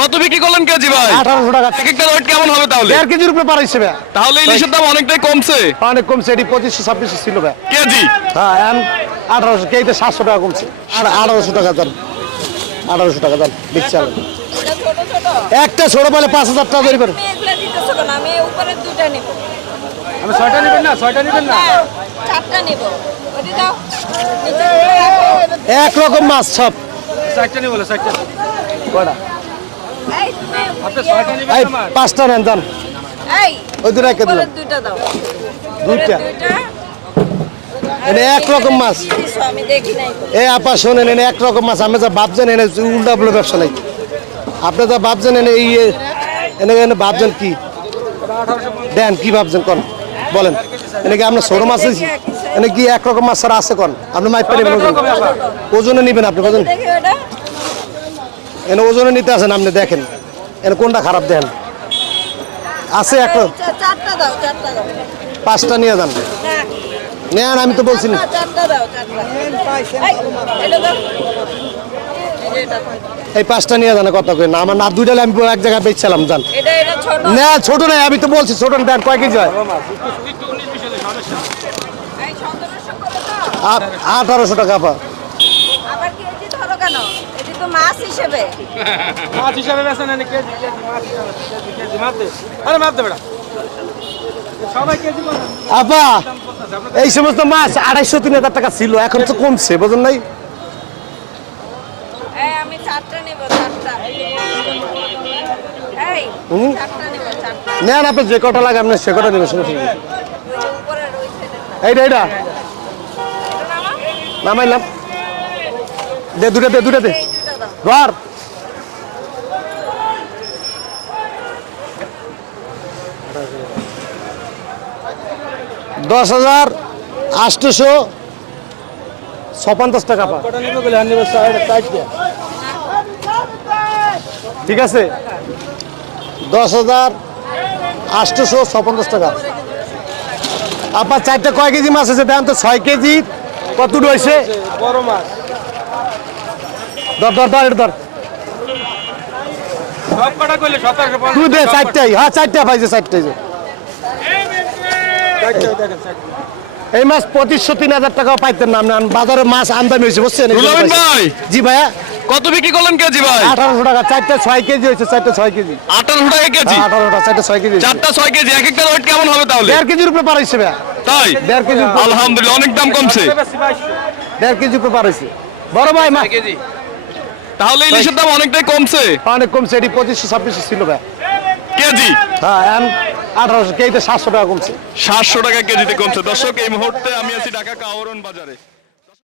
কত বিক্রি করলেন কেজি ভাই? আঠারোশো টাকা। এক একটা ওয়েট কেমন হবে তাহলে? দেড় কেজির উপরে পারাইছে ভাই তাহলে ইলিশের দাম অনেকটাই কমছে। অনেক কমছে এটি পঁচিশশো ছাব্বিশশো ছিল ভাই। কেজি হ্যাঁ আঠারোশো কেজিতে সাতশো টাকা কমছে। আর আঠারোশো টাকা দাম আঠারোশো টাকা দাম ছোট ছোট একটা ছোট বলে পাঁচ হাজার টাকা তৈরি করে। আমি উপরের দুটা নিব। আমি ছয়টা নেবেন না ছয়টা নেবেন হ্যাঁ, চারটা নিব। ওটি দাও। নিচে এক রকম মাছ সব। চারটা নিয়ে বলে চারটা। কয়টা? এই আপনি পাঁচটা নেন যান। এই ওই দুটো একে দিলাম। দুইটা দাও। দুইটা। উপরের দুইটা। এটা এক রকম মাছ। এই আপা শোনেন এনে এক রকম মাছ। আমি যা ভাবছেন এনে উল্টা বলে ব্যবসা নাই। আপনি যা ভাবছেন এনে এই এ, এনে এনে ভাবছেন কি? দেন কি ভাবছেন কোন? বলেন। এনে কি আপনার ছোট মাছ আছে? এনে কি এক রকম মাছ ছাড়া আছে কোন? আপনি মাইপ পানি ওজনে নিবেন আপনি ওটা। এনে ওজনে নিতে আছেন আপনি দেখেন। এনে কোনটা খারাপ দেখেন? আছে এক রকম। চা- চারটা দাও চারটা দাও। পাঁচটা নিয়ে যান। হ্যাঁ। নেন আমি তো বলছি না। এই, পাঁচটা নিয়ে যান কথা কই না। আমার না দুইটা আমি এক জায়গায় বেচছিলাম যান। এটা এটা ছোট। না ছোট নাই আমি তো বলছি ছোট দেন কয় কেজি হয়? আঠারোশো টাকা পা আবার কেজি ধরো কেন এটি তো মাছ হিসেবে। মাছ হিসাবে বেছেন না কেজি কেজি মাছ কেজি কেজি মাপ আরে মাপ বেটা। সবাই কেজি করে আপা এই সমস্ত মাছ আড়াইশো তিন হাজার টাকা ছিল এখন তো কমছে বুঝুন নাই? নেন আপনি যে কটা লাগে আপনি সে কটা নেবেন সমস্যা এইটা এইটা। নামাইলাম। দে দুটা দে দুটা দে। ধর দশ হাজার আটশোশো ছপঞ্চাশ টাকা ঠিক আছে? দশ হাজার আটশোশো ছপঞ্চাশ টাকা। আপনার চারটে কয় কেজি মাছ আছে? দেন তো, ছয় কেজি। কত রয়েছে বড় মাছ ধর ধর ধর এটা ধর। তুই দে চারটাই হ্যাঁ চারটা পাইছে চারটাই যে। এই মাছ পঁচিশশো তিন হাজার টাকাও পাইতেন না আপনি বাজারে মাছ আমদানি হয়েছে বুঝছেন। ভাই জি ভাইয়া। কত বিক্রি করলেন কেজি ভাই? আঠারোশো টাকা চারটা ছয় কেজি হয়েছে চারটা ছয় কেজি। আঠারোশো টাকা কেজি? হ্যাঁ, আঠারোশো টাকা চারটা ছয় কেজি। চারটা ছয় কেজি এক একটা ওয়েট কেমন হবে তাহলে? দেড় কেজির উপরে পার হয়েছে ভাইয়া। তাই? দেড় কেজি আলহামদুলিল্লাহ অনেক দাম কমছে। দেড় কেজি উপরে পার হয়েছে। বড় ভাই মা কেজি। তাহলে ইলিশের দাম অনেকটাই কমছে? অনেক কমছে এটি পঁচিশশো ছাব্বিশশো ছিল ভাই। কেজি? হ্যাঁ আঠারোশো কেজিতে সাতশো টাকা কমছে। সাতশো টাকা কেজিতে কমছে। দর্শক এই মুহূর্তে আমি আছি ঢাকা কাওরন বাজারে।